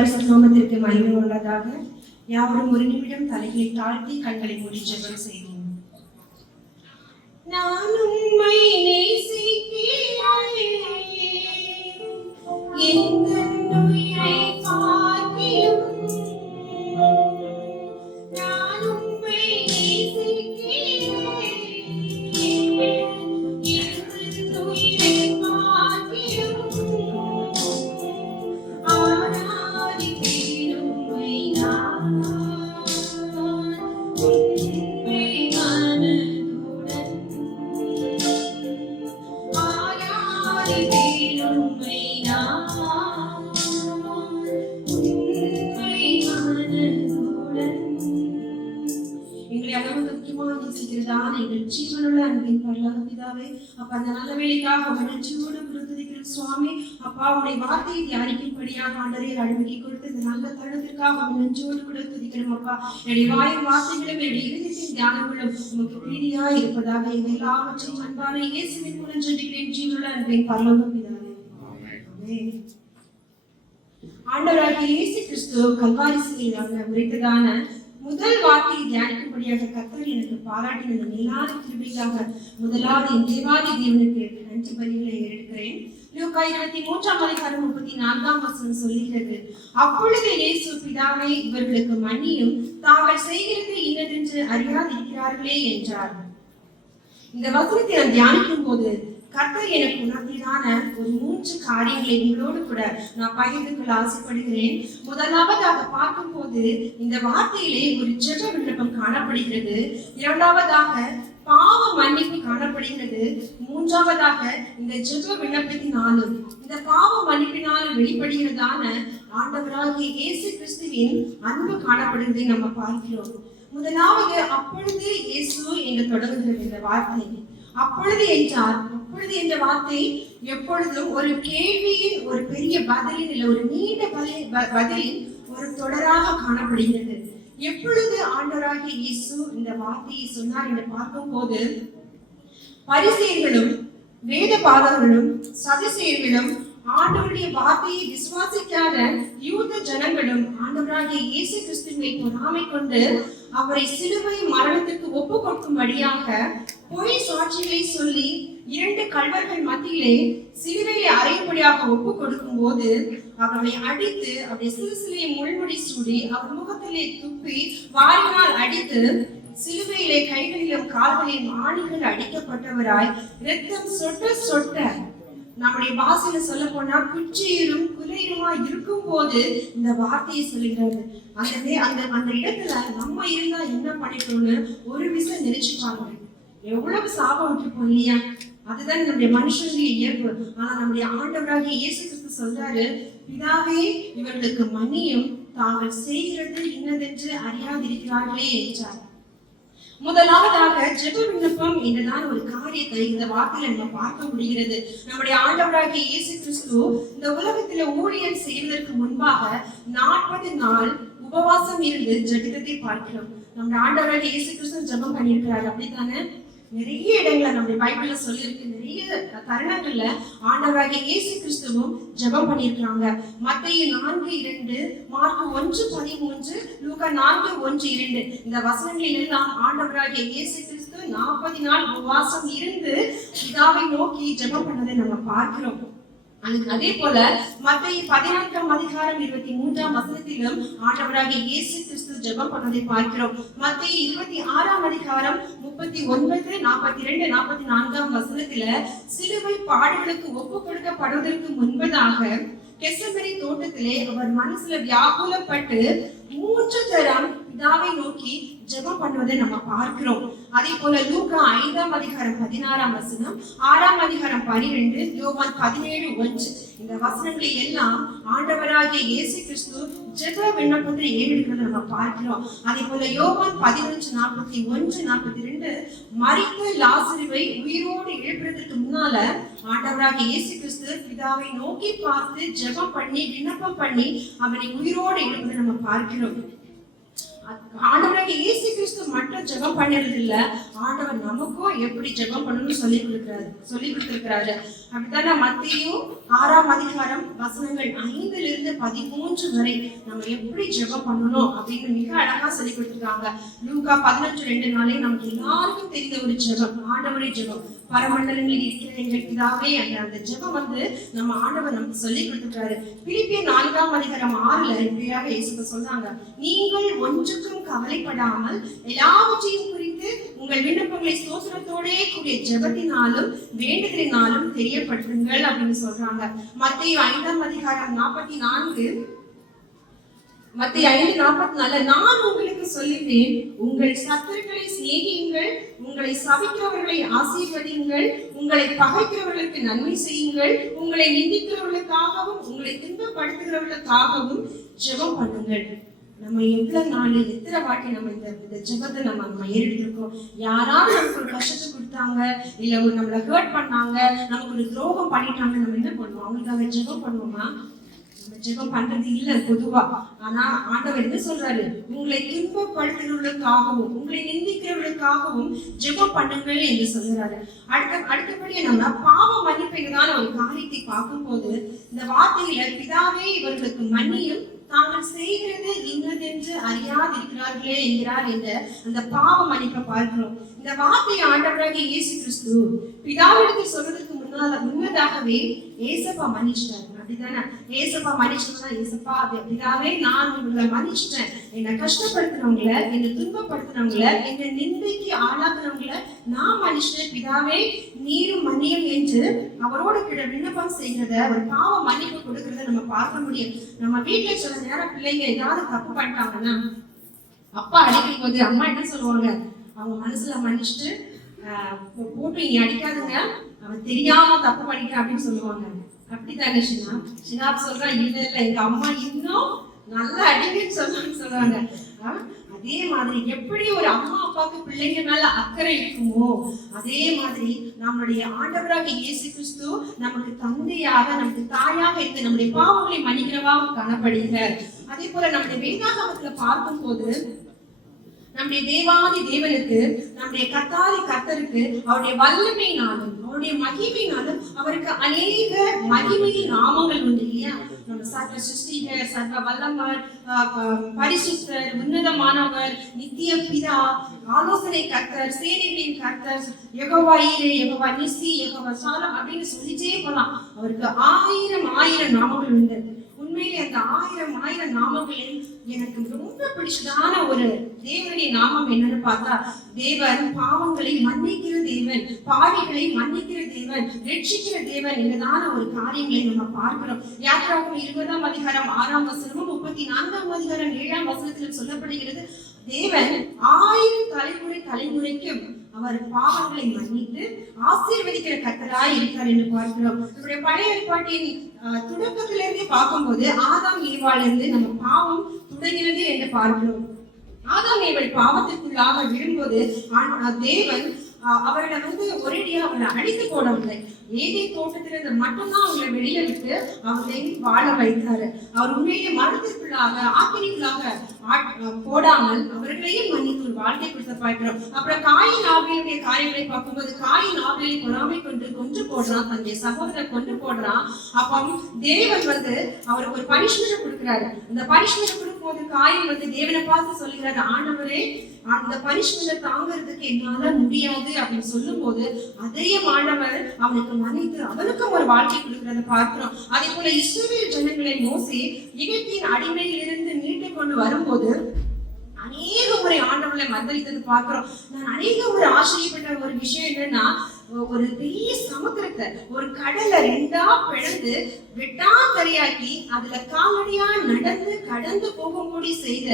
பரிசுத்த நாமத்திற்கு மகிமை உள்ளதாக. யாவரும் ஒரு நிமிடம் தலைகளை தாழ்த்தி கண்களை மூடி ஜெபம் செய்வோம். நான் உம்மை நேசிக்கிறேன், எந்தன் உயிரை பார்க்கிலும் நான் உம்மை நேசிக்கிறேன், எந்தன் உயிரை பார்க்கிலும் ஆராதிப்பேன் உம்மை நான் உம்மை மனதுடன் ஆராதிப்பேன் உம்மை நான் உம்மை மனதுடன். எங்களை அளவுக்கு முக்கியமாக நேசிக்கிறதான எங்கள் ஜீவனுள்ள அன்பின் பரலோக பிதாவே, அப்பா அந்த நல்ல வேலைக்காக மகிழ்ச்சியோடு கொடுத்திருக்கிறோம் சுவாமி. அப்பா உடைய வார்த்தையை தியானிக்கும்படியாக ஆண்டவரே அடிமைக்கு கொடுத்து இந்த நல்ல தருணத்திற்காக நெஞ்சோடு கூட துதிக்கிறோம். அப்பா என்னுடைய வாயின் வார்த்தைகளும் என்னுடைய இருதயத்தின் தியானங்களும் உமக்கு பிரீதியா இருப்பதாக எங்கள் எல்லாவற்றையும் அன்பான இயேசுவின் மூலம் சொல்லுகிறேன் ஜீவனுள்ள அன்பின் பரலோக பிதாவே. ஆண்டவராகிய இயேசு கிறிஸ்து கல்வாரி சிலுவையில் உரைத்ததான முதல் வார்த்தையை தியானிக்கும்படியாக கர்த்தர் எனக்கு பாராட்டின மேலான கிருபைக்காக முதலாவது என் தேவாதி தேவனுக்கு நன்றி பலிகளை எடுக்கிறேன். லூக்கா 23:34 சொல்லுகிறது, அப்பொழுது இயேசு பிதாவே இவர்களுக்கு மன்னியும், தாங்கள் செய்கிறது இன்னதென்று அறியாதிருக்கிறார்களே என்றார். இந்த வசனத்தை நான் தியானிக்கும் போது கர்த்தர் எனக்கு உணர்த்தியதான ஒரு 3 காரியங்களை உங்களோடு கூட நான் பகிர்ந்து கொள்ள ஆசைப்படுகிறேன். முதலாவதாக பார்க்கும் போது இந்த வார்த்தையிலே ஒரு ஜெப விண்ணப்பம் காணப்படுகிறது. இரண்டாவதாக பாவ மன்னிப்பு காணப்படுகிறது. மூன்றாவதாக இந்த ஜெப விண்ணப்பத்தினாலும் இந்த பாவ மன்னிப்பினாலும் வெளிப்படுகிறதான ஆண்டவராகிய இயேசு கிறிஸ்துவின் அன்பு காணப்படுவதை நம்ம பார்க்கிறோம். முதலாவது அப்பொழுது இயேசு என்று தொடங்குகிறது இந்த வார்த்தை. அப்பொழுது என்றார். அப்பொழுது என்ற வார்த்தை எப்பொழுதும் ஒரு கேள்வியின் ஒரு பெரிய பதிலின் இல்லை, ஒரு நீண்ட பதிலின் ஒரு தொடராக காணப்படுகிறது. எப்பொழுது ஆண்டவராகிய இயேசு இந்த வார்த்தையை சொன்னார் என்று பார்க்கும் போது பரிசேயர்களும் வேத பாதகர்களும் சதுசேயர்களும் ஆண்டவருடைய வார்த்தையை விசுவாசிக்காத யூத ஜனங்களும் ஆண்டவராகிய இயேசு கிறிஸ்துவை பொறாமை கொண்டு அவரை சிலுவை மரணத்துக்கு ஒப்பு கொடுக்கும்படியாக பொய் சாட்சிகளை சொல்லி 2 கள்வர்கள் மத்தியிலே சிலுவையை அறையும்படியாக ஒப்பு கொடுக்கும் போது அவரை அடித்து அவருடைய சிலுசிலையை முள்முடி சூடி அவர் முகத்திலே துப்பி வாரினால் அடித்து சிலுவையிலே கைகளிலும் கால்களிலும் ஆணிகள் அடிக்கப்பட்டவராய் இரத்தம் சொட்ட சொட்ட நம்முடைய பாஷையில சொல்ல போனா குச்சியிலும் குலையுமா இருக்கும் போது இந்த வார்த்தையை சொல்லுகிறது. அந்த இடத்துல நம்ம இருந்தா என்ன பண்ணிட்டோம்னு ஒரு விஷயம் நினைச்சு பாருங்க. எவ்வளவு சாபம் விட்டுருப்போம் இல்லையா? அதுதான் நம்முடைய மனுஷனுடைய இயல்பு. ஆனா நம்முடைய ஆண்டவராகிய இயேசு கிறிஸ்து சொல்றாரு, பிதாவே இவர்களுக்கு மன்னியும், தாங்கள் செய்கிறது இன்னதென்று அறியாதிருக்கிறார்களே என்றார். முதலாவதாக ஜெப விண்ணப்பம் என்றுதான் ஒரு காரியத்தை இந்த வார்த்தையில நம்ம பார்க்க முடிகிறது. நம்முடைய ஆண்டவராகிய இயேசு கிறிஸ்து இந்த உலகத்துல ஊழியம் செய்வதற்கு முன்பாக 40 நாள் உபவாசம் இருந்து ஜெபித்ததை பார்க்கிறோம். நம்முடைய ஆண்டவராகிய இயேசு கிறிஸ்து ஜெபம் பண்ணியிருக்கிறாரு. அப்படித்தானே? நிறைய இடங்கள்ல நம்முடைய பைபிள்ல சொல்லியிருக்கு. நிறைய தருணங்கள்ல ஆண்டவராகிய இயேசு கிறிஸ்துவும் ஜெபம் பண்ணியிருக்கிறாங்க. மத்தேயு 4:2, மார்க்கு 1:13, லூக்கா 4:1-2 இந்த வசனங்களில் எல்லாம் ஆண்டவராகிய இயேசு கிறிஸ்து 40 நாள் உபவாசம் இருந்து பிதாவை நோக்கி ஜெபம் பண்ணதை நம்ம பார்க்கிறோம். அதே போல மத்தேயு 14:23 ஆண்டவராகிய இயேசு கிறிஸ்து ஜெபம் பண்ணதை பார்க்கிறோம். மத்தேயு 26:39-42-44 சிலுவை பாடுகளுக்கு ஒப்பு கொடுக்கப்படுவதற்கு முன்பதாக கெத்செமனே தோட்டத்திலே அவர் மனசுல வியாகுலப்பட்டு 3 தரம் பிதாவை நோக்கி ஜெபம் பண்ணுவதை நம்ம பார்க்கிறோம். அதே போல லூக்கா 5:16, 6:12, யோவான் 17:1 இந்த வசனங்களை எல்லாம் ஆண்டவராகிய இயேசு கிறிஸ்து ஜெப விண்ணப்பத்தை ஏறெடுக்கிறத நம்ம பார்க்கிறோம். அதே போல யோவான் 11:41-42 மரித்த லாசருவை உயிரோடு எழுப்புறதுக்கு முன்னால ஆண்டவராகிய இயேசு கிறிஸ்து பிதாவை நோக்கி பார்த்து ஜெபம் பண்ணி விண்ணப்பம் பண்ணி அவனை உயிரோடு எழுப்புறதை நம்ம பார்க்கிறோம். ஆண்டவராகிய ஆண்டவராகிய இயேசு கிறிஸ்து மட்டும் ஜெபம் பண்ணறது இல்ல, ஆண்டவர் நமக்கும் எப்படி ஜெபம் பண்ணணும்னு சொல்லி கொடுத்திருக்கிறாரு. அப்படித்தானே மத்தேயு 6ஆம் அதிகாரம் வசனங்கள் 5 - 13 வரை நம்ம எப்படி ஜெபம் பண்ணணும் அப்படின்னு மிக அழகா சொல்லி கொடுத்திருக்காங்க. லூக்கா 11:2 நமக்கு எல்லாருக்கும் தெரிந்த ஒரு ஜெபம், ஆண்டவருடைய ஜெபம். பரமண்டலங்களில் இருக்கிற எங்கள் பிதாவே அந்த ஜெபம் நம்ம ஆண்டவர் நமக்கு சொல்லி கொடுத்துட்டாரு. பிலிப்பியர் 4ஆம் அதிகாரம் 6 இப்படியாக இயேசு சொல்றாங்க, நீங்கள் ஒன்றுக்கும் கவலைப்படாமல் எல்லாவற்றையும் குறித்து உங்கள் விண்ணப்பங்களை ஸ்தோத்திரத்தோடே கூடிய ஜெபத்தினாலும் வேண்டுதலினாலும் தெரியப்படுத்துங்கள் அப்படின்னு சொல்றாங்க. மத்தேயு 5ஆம் அதிகாரம் 44 மத்தேயு 5:44 நான் உங்களுக்கு சொல்லுகிறேன், உங்கள் சத்துருக்களை சிநேகியுங்கள், உங்களை சபிக்கிறவர்களை ஆசீர்வதியுங்கள், உங்களை பகைக்கிறவர்களுக்கு நன்மை செய்யுங்கள், உங்களை நிந்திக்கிறவர்களுக்காகவும் உங்களை துன்பப்படுத்துகிறவர்களுக்காகவும் ஜெபம் பண்ணுங்கள். நம்ம எவ்வளவு நாள் எத்தனை வாட்டி நம்ம இந்த ஜெபத்தை நம்ம ஏறிட்டு யாராவது நமக்கு ஒரு கஷ்டத்தை கொடுத்தாங்க, இல்ல நம்மளை ஹர்ட் பண்ணாங்க, நமக்கு ஒரு துரோகம் பண்ணிட்டாங்க, நம்ம என்ன பண்ணுவோம்? அவங்களுக்காக ஜெபம் பண்ணுவோமா? ஜெபம் பண்றது இல்ல பொதுவா. ஆனா ஆண்டவர் என்ன சொல்றாரு? உங்களை துன்பப்படுத்துகிறவர்களுக்காகவும் உங்களை நிந்திக்கிறவர்களுக்காகவும் ஜெபம் பண்ணுங்கள் என்று சொல்றாரு. அடுத்தபடி நம்ம பாவ மன்னிப்புக்கான ஒரு காரியத்தை பார்க்கும் போது இந்த வார்த்தையில பிதாவே இவர்களுக்கு மன்னியும், தாங்கள் செய்கிறது இன்னதென்று அறியாதிருக்கிறார்களே என்கிறார் என்ற அந்த பாவ மன்னிப்பை பார்க்கிறோம். இந்த வார்த்தையை ஆண்டவராகிய இயேசு கிறிஸ்து பிதாவிடத்தில் சொல்றதுக்கு முன்னதாகவே ஏசப்பா மன்னிச்சிட்டாரு. அப்படித்தானே? ஏசப்பா மன்னிச்சா, ஏசப்பா பிதாவே நான் உங்களை மன்னிச்சிட்டேன், என்னை கஷ்டப்படுத்தினவங்கள, என்னை துன்பப்படுத்தினவங்கள, என்னை நிந்தைக்கு ஆளாக்குனவங்கள நான் மன்னிச்சிட்டேன், பிதாவே நீரும் மன்னியும் என்று அவரோட கிட்ட விண்ணப்பம் செய்கிறத, ஒரு பாவ மன்னிப்பு கொடுக்கறத நம்ம பார்க்க முடியும். நம்ம வீட்டுல சில நேரம் பிள்ளைங்க ஏதாவது தப்பு பண்ணிட்டாங்கன்னா அப்பா அடிக்கும் போது அம்மா என்ன சொல்லுவாங்க? அவங்க மனசுல மன்னிச்சுட்டு போட்டு நீ அடிக்காதுங்க, அவன் தெரியாம தப்பு பண்ணிட்டான் அப்படின்னு சொல்லுவாங்க. அப்படித்தானே சினாப் சொல்றான், இல்ல எங்க அம்மா இன்னும் நல்லா அடிக்கன்னு சொல்றாங்க. அதே மாதிரி எப்படி ஒரு அம்மா அப்பாவுக்கு பிள்ளைங்க மேல அக்கறை இருக்குமோ, அதே மாதிரி நம்மளுடைய ஆண்டவராக இயேசு கிறிஸ்து நமக்கு தந்தையாக, நமக்கு தாயாக இருந்து நம்முடைய பாவங்களை மன்னிக்கிறவாக காணப்படுகிறார். அதே போல நம்முடைய வேதாகமத்துல பார்க்கும் போது நம்முடைய தேவாதி தேவனுக்கு, நம்முடைய கர்த்தருக்கு அவருடைய வல்லமையினாலும் அவருடைய மகிமையினாலும் அவருக்கு அநேக மகிமை நாமங்கள் உண்டு இல்லையா? நம்ம சர்வ சிருஷ்டிகர், சர்வ வல்லவர், பரிசுத்தர், உன்னதமானவர், நித்திய பிதா, ஆலோசனை கர்த்தர், சேனைகளின் கர்த்தர், யெகோவா ஈரே, யெகோவா நிசி, யெகோவா ஷாலம் அப்படின்னு சொல்லிட்டே போலாம். அவருக்கு ஆயிரம் நாமங்கள் உண்டு. உண்மையிலே அந்த ஆயிரம் நாமங்களில் எனக்கு ரொம்ப பிடிச்சதான ஒரு தேவனுடைய நாமம் என்னன்னு பார்த்தா, தேவன் பாவங்களை மன்னிக்கிற தேவன், பாவிகளை மன்னிக்கிற தேவன், ரட்சிக்கிற தேவன் என்றதான ஒரு காரியங்களை நம்ம பார்க்கிறோம். யாத்திராகமம் 20ஆம் அதிகாரம் 6ஆம் வசனமும் 34ஆம் அதிகாரம் 7ஆம் வசனத்தில் சொல்லப்படுகிறது, தேவன் 1000 தலைமுறைக்கும் அவர் பாவங்களை மன்னித்து ஆசீர்வதிக்கிற கர்த்தராய் இருக்கார் என்று பார்க்கிறோம். நம்முடைய பழைய ஏற்பாட்டின் தொடக்கத்திலிருந்தே பார்க்கும்போது ஆதாம் ஏவாளிலிருந்து நம்ம பாவம் தொடங்கினது என்று பார்க்கிறோம். ஆதாம் ஏவாள் பாவத்திற்குள்ளாக விழும்போது தேவன் அவர்களை ஒரேடியா அவங்களை அழித்து போடவில்லை. ஏதேன் தோட்டத்திலிருந்து மட்டும்தான் அவங்களை வெளியில விட்டு அவங்களை வாழ வைத்தாரு. அவர் உண்மையிலே மரணத்திற்குள்ளாக ஆக்கினிக்குள்ளாக போடாமல் அவர்களையும் மன்னித்து ஒரு வாழ்க்கை கொடுத்த பார்க்கிறோம். அப்புறம் காயின் ஆவியனுடைய காரியங்களை பார்க்கும்போது காயின் ஆவியை பொறாமை கொண்டு போடுறான், தன்னுடைய சகோதரர் கொண்டு போடுறான். அப்போ தேவன் அவருக்கு ஒரு பனிஷ்மெண்ட் கொடுக்கிறாரு. அந்த பனிஷ்மெண்ட் கொடுக்கும்போது காயின் தேவனை பார்த்து சொல்லுகிறாரு, ஆண்டவரே அந்த பனிஷ்மெண்ட் தாங்கிறதுக்கு என்னால முடியாது அப்படின்னு சொல்லும் போது அதையும் ஆண்டவர் அவனுக்கு மன்னித்து அவனுக்கும் ஒரு வாழ்க்கை கொடுக்கிறத பார்க்கிறோம். அதே போல இஸ்ரவேல் ஜனங்களை மோசே எகிப்தின் அடிமையிலிருந்து மீட்டு கொண்டு வரும்போது அநேக முறை ஆண்டவர்களை மறுதலித்தது பார்க்கிறோம். நான் அநேக முறை ஆச்சரியப்பட்ட ஒரு விஷயம் என்னன்னா, ஒரு பெரிய சமுத்திரத்தை, ஒரு கடலை 2ஆ பிளந்து வெட்டாந்தரையாக்கி அதுல காலடியா நடந்து கடந்து போகும்படி செய்த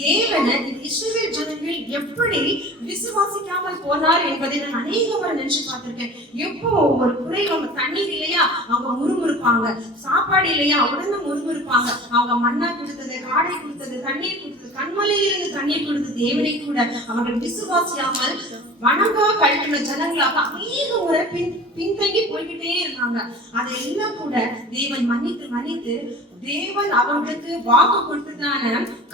தேவனை இஸ்ரவேல் ஜனங்கள் எப்படி விசுவாசிக்காமல் போனார் என்பதை நான் அநேக முறை நினைச்சு பார்த்திருக்கேன். எப்போ ஒரு குறை அவங்க தண்ணீர் இல்லையா அவங்க முறுமுறுப்பாங்க, சாப்பாடு இல்லையா உடனே முறுமுறுப்பாங்க. அவங்க மண்ணா கொடுத்தது, காடை கொடுத்தது, தண்ணீர் கொடுத்தது, கண்மலையிலிருந்து தண்ணீர் கொடுத்த தேவனை கூட அவர்கள் விசுவாசியாமல் வணங்கா கழிக்கிற ஜனங்களாக அநேக முறை பின்தங்கி போய்கிட்டே இருந்தாங்க. அதெல்லாம் கூட தேவன் மன்னித்து தேவன் அவங்களுக்கு வாக்கு கொடுத்ததான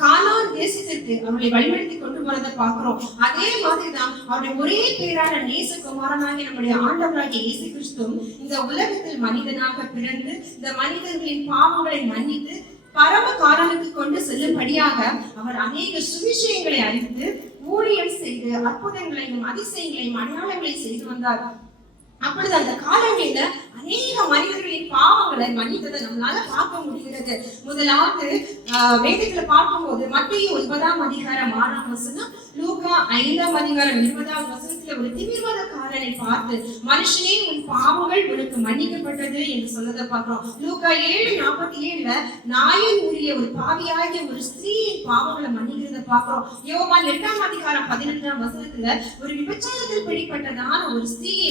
கானான் தேசத்திற்கு அவர்களை வழிநடத்தி கொண்டு போறதை பார்க்கிறோம். அதே மாதிரிதான் அவருடைய ஒரே பேரான நேசகுமாரனாகிய நம்முடைய ஆண்டவராகிய இயேசு கிறிஸ்து இந்த உலகத்தில் மனிதனாக பிறந்து இந்த மனிதர்களின் பாவங்களை மன்னித்து பரம காரணத்துக்கு கொண்டு செல்லும்படியாக அவர் அநேக சுவிசேஷங்களை அறிந்து ஊழியம் செய்து அற்புதங்களையும் அதிசயங்களையும் அடையாளங்களையும் செய்து வந்தார். அப்பொழுது அந்த காலங்களில அநேக மனிதர்களின் பாவங்களை மன்னித்ததை நம்மளால பார்க்க முடிகிறது. முதலாவது வேதத்துல பார்க்கும்போது மத்தேயு 9ஆம் அதிகாரம் 6ஆம் வசனம், லூக்கா 5ஆம் அதிகாரம் 20ஆம் வசனத்துல ஒரு திமிர்வாதக்காரனை பார்த்து மனுஷனே உன் பாவங்கள் உனக்கு மன்னிக்கப்பட்டது என்று சொன்னதை பார்க்கிறோம். லூக்கா 7:47 நாயின் உரிய ஒரு பாவியாகிய ஒரு ஸ்திரீயின் பாவங்களை மன்னிக்கிறத பார்க்கிறோம். யோவான் 8ஆம் அதிகாரம் 18ஆம் வசனத்துல ஒரு விபச்சாரத்தில் பிடிப்பட்டதான ஒரு ஸ்திரீயை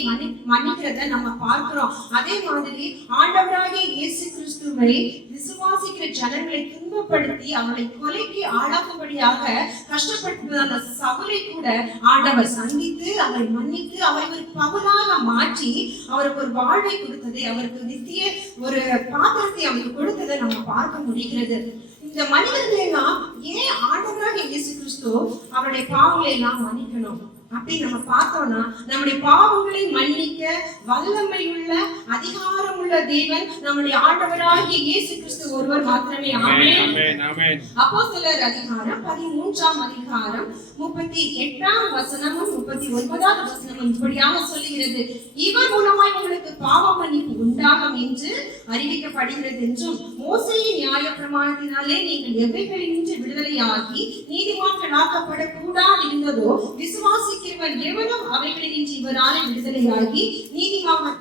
மன்னிக்கிறத நம்ம பார்க்கிறோம். அதே மாதிரி ஆண்டவராகிய இயேசு கிறிஸ்துவை விசுவாசிக்கிற ஜனங்களை துன்பப்படுத்தி அவர்களை கொலைக்கு ஆளாக்கும்படியாக கஷ்டப்பட்டதான சவுலை கூட ஆண்டவர் சந்தித்து அவரை மன்னித்து அவரை ஒரு பவுலாக மாற்றி அவருக்கு ஒரு வாழ்வை கொடுத்ததை, அவருக்கு நித்திய ஒரு பாத்திரத்தை அவருக்கு கொடுத்ததை நம்ம பார்க்க முடிகிறது. இந்த மனிதர்கள் எல்லாம் ஏன் ஆண்டவராகிய இயேசு கிறிஸ்து அவருடைய பாவங்களை எல்லாம் மன்னிக்கணும் அப்படின்னு நம்ம பார்த்தோம்னா, நம்முடைய பாவங்களை மன்னிக்க வல்லமையுள்ள அதிகாரமுள்ள தேவன் நம்முடைய ஆண்டவராகிய இயேசு கிறிஸ்து ஒருவர் மாத்திரமே. ஆமென். அப்போஸ்தலர் அதிகாரம் 13ஆம் அதிகாரம் 38ஆம் வசனமும் 39ஆம் வசனமும் இப்படியாக சொல்லுகிறது, இவர் மூலமாய் உங்களுக்கு பாவ மன்னிப்பு உண்டாகும் என்று அறிவிக்கப்படுகிறது என்றும் மோசேயின் நியாய பிரமாணத்தினாலே நீங்கள் எவைகளின்றி விடுதலையாகி நீதிமான்களாக்கப்படக்கூடாது இருந்ததோ விசுவாசி எவனும் அவைகளின்றி இவராலே விடுதலையாகி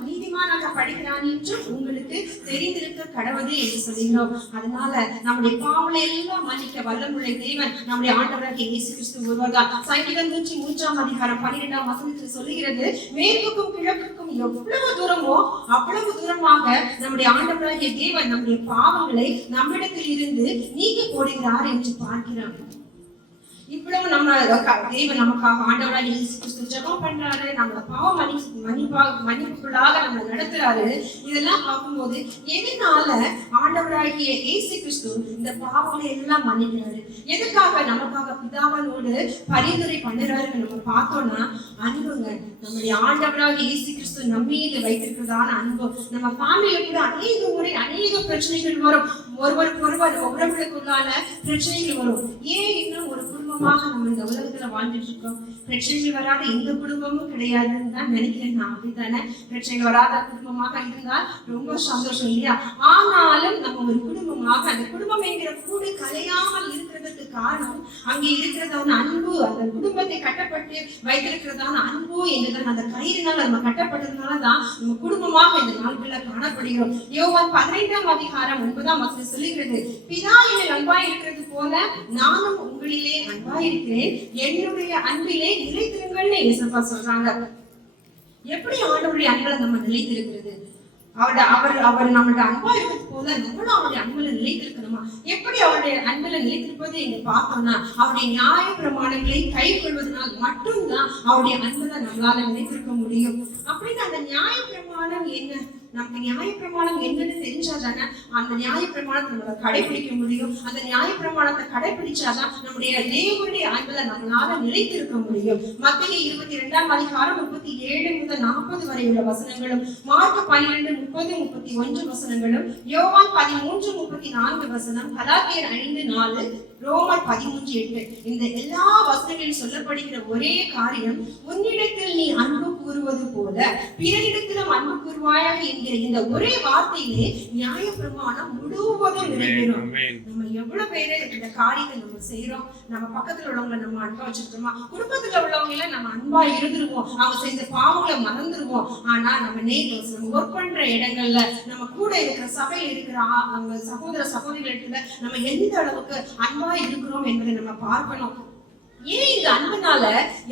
நீதிமானாக்கப்படுகிறான் என்றும் உங்களுக்கு தெரிந்திருக்க கடவுது என்று சொல்லுகிறோம். அதனால நம்முடைய பாவங்களை எல்லாம் மன்னிக்க வல்லமுள்ள தேவன் நம்முடைய ஆண்டவராகிய இயேசு கிறிஸ்து ஒருவர்தான். சங்கீதம் 103ஆம் அதிகாரம் 12ஆம் வசனத்தில் சொல்லுகிறது, மேற்குக்கும் கிழக்குக்கும் எவ்வளவு தூரமோ அவ்வளவு தூரமாக நம்முடைய ஆண்டவராகிய தேவன் நம்முடைய பாவங்களை நம்மிடத்தில் இருந்து நீக்கி போடுகிறார் என்று பார்க்கிறார். இவ்வளவு நம்ம தேவன் நமக்காக ஆண்டவராகிய இயேசு கிறிஸ்து ஜெபம் பண்றாரு, நம்ம பாவ மன்னிப்புக்குள்ளாக நம்ம நடத்துறாரு. இதெல்லாம் பார்க்கும்போது எதனால ஆண்டவராகிய இயேசு கிறிஸ்து இந்த பாவங்களை எல்லாம் மன்னிக்கிறாரு, எதுக்காக நமக்காக பிதாவனோடு பரிந்துரை பண்ணுறாருன்னு நம்ம பார்த்தோம்னா, அன்புங்க. நம்முடைய ஆண்டவராகிய இயேசு கிறிஸ்து நம்ம மீது வைத்திருக்கிறதான அன்பு. நம்ம ஃபேமிலியில கூட அநேக முறை அநேக பிரச்சனைகள் வரும், ஒருவருக்கு ஒருவர் உறவுகளுக்குள்ளால பிரச்சனைகள் வரும். ஏன் இன்னும் ஒரு குடும்பமாக நம்ம இந்த உலகத்துல வாழ்ந்துட்டு இருக்கோம்? பிரச்சனைகள் வராத எந்த குடும்பமும் கிடையாதுன்னு தான் நினைக்கிறேன் நான். அப்படித்தானே? பிரச்சனைகள் வராத குடும்பமாக இருந்தால் ரொம்ப சந்தோஷம் இல்லையா? ஆனாலும் நம்ம ஒரு குடும்பமாக, அந்த குடும்பம் என்கிற கூடு கலையாமல் இருக்கிறதுக்கு காரணம் அங்கே இருக்கிறதான அன்பு, அந்த குடும்பத்தை கட்டப்பட்டு வைத்திருக்கிறதான அன்பு என்றுதான் அந்த கயிறினால் நம்ம கட்டப்பட்டதுனாலதான் நம்ம குடும்பமாக இந்த நாட்களில் காணப்படுகிறோம். யோவான் 15ஆம் அதிகாரம் 9ஆம் வசனம் சொல்லுகிறது, பிதா என்னில் அன்பாய் இருக்கிறது போல நானும் உங்களிலே அன்பாய் இருக்கிறேன், என்னுடைய அன்பிலே நிலைத்திருங்கள்னு இயேசுப்பா சொல்றாங்க. எப்படி ஆண்டவருடைய அன்புல நம்ம நிலைத்திருக்கிறது? அவர் நம்மளுடைய அன்பா இருக்கிறது போல நம்மளும் அவருடைய அன்புல நிலைத்திருக்கணுமா? எப்படி அவருடைய அன்புல நிலைத்திருப்பது என்று பார்த்தோம்னா, அவருடைய நியாய பிரமாணங்களை கை கொள்வதனால் மட்டும்தான் அவருடைய அன்புல நம்மளால நிலைத்திருக்க முடியும். அப்படின்னு அந்த நியாய பிரமாணம் என்ன? நமக்கு நியாய பிரமாணம் என்னன்னு தெரிஞ்சாதானே அந்த நியாய பிரமாணத்தை நம்மள கடைபிடிக்க முடியும். அந்த நியாய பிரமாணத்தை கடைபிடிச்சாதான் நம்முடைய தேவனுடைய அன்புல நம்மளால நிலைத்திருக்க முடியும். மத்தேயு 22ஆம் அதிகாரம் 37 முதல் 40 வரை உள்ள வசனங்களும், மார்க் 12:30-31 வசனங்களும், யோவான் 13:34 வசனம், கலாத்தியர் 5:4, ரோமர் 13:8 இந்த எல்லா வசனங்களில் சொல்லப்படுகிற ஒரே காரியம், உன்னிடத்தில் நீ அன்பு கூறுவது போல பிறரிடத்திலும் அன்பு கூறுவாயாக என்கிற இந்த ஒரே வார்த்தையிலே நியாய பிரமாணம் முழுவதும் நிறைவேறும். நம்ம எவ்வளவு பேரு இந்த காரியத்தை நம்ம செய்யறோம்? நம்ம பக்கத்துல உள்ளவங்களை நம்ம அன்பா வச்சிருக்கோமா? குடும்பத்துல உள்ளவங்க எல்லாம் நம்ம அன்பா இருந்துருவோம், அவங்க செஞ்ச பாவங்களை மறந்துருவோம். ஆனா நம்ம நேர்ஸ், நம்ம ஒர்க் பண்ற இடங்கள்ல, நம்ம கூட இருக்கிற சபையில் இருக்கிற சகோதர சகோதரிகளிடத்துல நம்ம எந்த அளவுக்கு அன்பா இருக்கிறோம் என்பதை நம்ம பார்க்கணும். ஏன் இந்த அன்புனால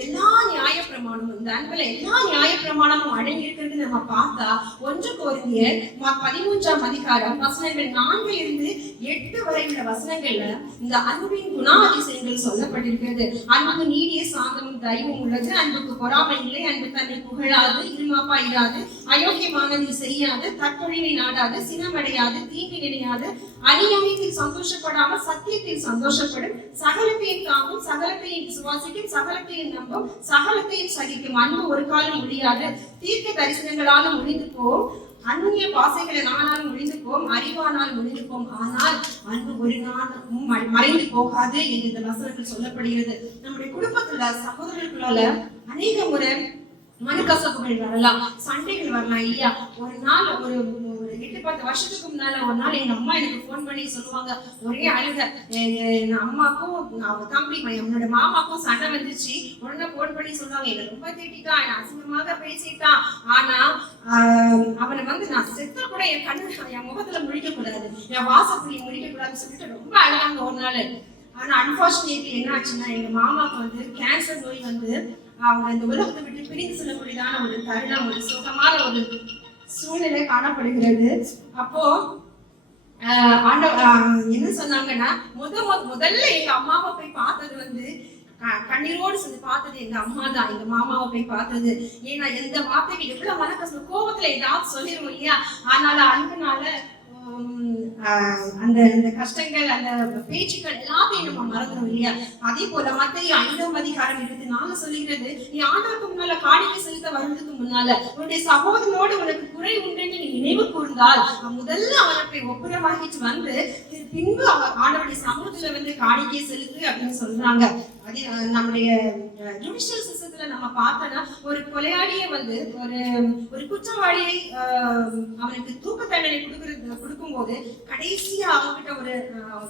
எல்லா நியாயப்பிரமாணமும், இந்த அன்புல எல்லா நியாயப்பிரமாணமும் அடங்கி இருக்கிறது நம்ம பார்த்தா 1 கொரிந்தியர் 13ஆம் அதிகாரம் வசனங்கள் 4 - 8 வரை உள்ள வசனங்கள்ல இந்த அன்பின் குணாதிசயங்கள் சொல்லப்பட்டிருக்கிறது. அன்பு நீடிய சாந்தமும் தயவும் உள்ளது, அன்புக்கு பொறாமை இல்லை, அன்பு தன்னை புகழாது, இருமாப்பா இராது, அயோக்கியமானதை செய்யாது, தற்கொலையை நாடாது, சினமடையாது, தீங்கு நினையாது, அநியாயத்தில் சந்தோஷப்படாமல் சத்தியத்தில் சந்தோஷப்படும், சகலத்தையும் தாங்கும், சகலத்தையும் விசுவாசிக்கும், சகலத்தையும் நம்பும், சகலத்தையும் சகிக்கும். அன்பு ஒரு காலம் முடியாது, தீர்க்க தரிசனங்களாலும் முடிந்து போம், அந்நிய பாசைகளை நானாலும் முடிந்து போம், அறிவானால் முடிந்து போம், ஆனால் அன்பு ஒரு நாளும் மறைந்து போகாது என்று இந்த வசனத்தில் சொல்லப்படுகிறது. நம்முடைய குடும்பத்துல சகோதரர்களுக்குள்ள அநேக முறை மனக்கசப்புகள் வரலாம், சண்டைகள் வரலாம் இல்லையா? ஒரு நாள் ஒரு 8-10 வருஷத்துக்கு முன்னால ஒரு நாள் எங்க அம்மா எனக்கு போன் பண்ணி சொல்லுவாங்க, ஒரே அழுக. என் அம்மாக்கும் அவங்க தம்பி என்னோட மாமாக்கும் சண்டை வந்துச்சு. உடனே போன் பண்ணி சொல்லுவாங்க, என்ன ரொம்ப திட்டான், என்ன அசிங்கமாக பேசிட்டான், ஆனா அவனை நான் செத்த கூட என் முகத்துல முடிக்க கூடாது, என் வாசப்படி முடிக்க கூடாதுன்னு சொல்லிட்டு ரொம்ப அழகாங்க ஒரு நாள். ஆனா அன்பார்ச்சுனேட்லி என்ன ஆச்சுன்னா, எங்க மாமாவுக்கு கேன்சர் நோய் அவங்க இந்த உலகத்தை விட்டு பிரிந்து செல்லக்கூடியதான ஒரு தருணம், ஒரு சுகமான ஒரு சூழ்நிலை காணப்படுகிறது. அப்போ என்ன சொன்னாங்கன்னா, முதல்ல எங்க அம்மாவை போய் பார்த்தது கண்ணீரோடு சொல்லி பார்த்தது எங்க அம்மா தான், எங்க மாமாவை போய் பார்த்தது. ஏன்னா எந்த வார்த்தைகள் எவ்வளவு மனக்கஷ்டம், கோபத்துல ஏதாவது சொல்லிடுவோம் இல்லையா? ஆனால அன்புனால அந்த கஷ்டங்கள், அந்த பேச்சுக்கள் எல்லாத்தையும் நம்ம மறந்துடும் இல்லையா? அதே போல மத்தேயு 5ஆம் அதிகாரம் 24 சொல்லுகிறது, நீ ஆண்டவருக்கு முன்னால காணிக்கை செலுத்த வருவதற்கு முன்னால உன்னுடைய சகோதரனோடு உனக்கு குறை உண்டு என்று நீ நினைவு கூர்ந்தால் முதல்ல அவனை போய் ஒப்புரமாகிட்டு வந்து பின்பு ஆண்டவருடைய சமூகத்துல காணிக்கை செலுத்து அப்படின்னு சொல்றாங்க. அதே நம்முடைய ஜுடிஷியல் சிஸ்டத்துல நம்ம பார்த்தோம்னா, ஒரு கொலையாளியை ஒரு குற்றவாளியை அவனுக்கு தூக்கு தண்டனை கொடுக்கும் போது கடைசியா அவங்ககிட்ட ஒரு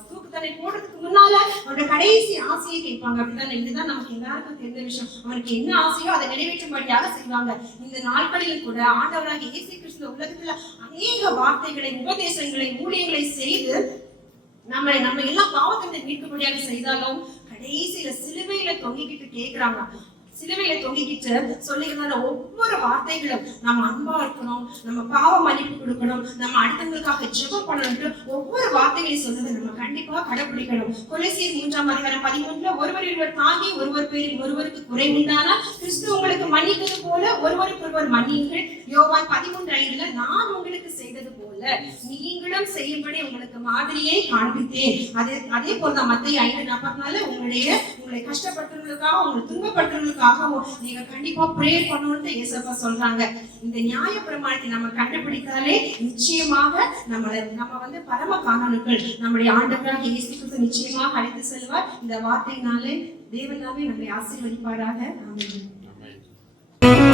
தூக்கு தண்டனை போடுறதுக்கு முன்னால அவனோட கடைசி ஆசையை கேட்பாங்க. அப்படிதான் இதுதான் நமக்கு எல்லாருக்கும் தெரிந்த விஷயம். அவனுக்கு என்ன ஆசையோ அதை நிறைவேற்றும்படியாக செய்வாங்க. இந்த நாட்களில் கூட ஆண்டவராகிய இயேசு கிறிஸ்து உலகத்துல அநேக வார்த்தைகளை, உபதேசங்களை, ஊழியங்களை செய்து நம்ம எல்லாம் பாவத்தை மீட்கும்படியாக செய்தாலும் கடைசியில சிலுவையில தொங்கிக்கிட்டு கேட்கிறாங்க. சிலுவையில தொங்கிக்கிட்டு சொல்லிக்கிறாங்க, ஒவ்வொரு வார்த்தைகளும் நம்ம அன்பா இருக்கணும், நம்ம பாவ மன்னிப்பு கொடுக்கணும், நம்ம அடுத்தவங்களுக்காக ஜெபம் பண்ணணும், ஒவ்வொரு வார்த்தைகளையும் சொல்லுங்க நம்ம கண்டிப்பா கடைபிடிக்கணும். கொலோசியர் 3ஆம் அதிகாரம் 13 ஒருவர் தாங்கி ஒருவர் பேரில் ஒருவருக்கு குறை உண்டானால் கிறிஸ்து உங்களுக்கு மன்னித்தது போல ஒருவருக்கொருவர் மன்னியுங்கள். யோவான் 13:5 நான் உங்களுக்கு செய்தது போல நீங்களும் செய்யும்படி உங்களுக்கு மாதிரியை காண்பித்தேன். அதே போல மத்தேயு 5:44 உங்களை கஷ்டப்பட்டவர்களுக்காக, உங்களை துன்பப்பட்டவர்களுக்காக நீங்க கண்டிப்பா பிரேயர் பண்ணணும்னு இயேசுப்பா சொல்றாங்க. இந்த நியாய பிரமாணத்தை நம்ம கண்டுபிடித்தாலே நிச்சயமாக நம்ம பரம காணானுக்கள் நம்முடைய ஆண்டவராகிய இயேசு கிறிஸ்து நிச்சயமாக அழைத்து செல்வார். இந்த வார்த்தையினாலே தேவனாவே நம்மை ஆசீர்வதிப்பாராக. ஆமென்.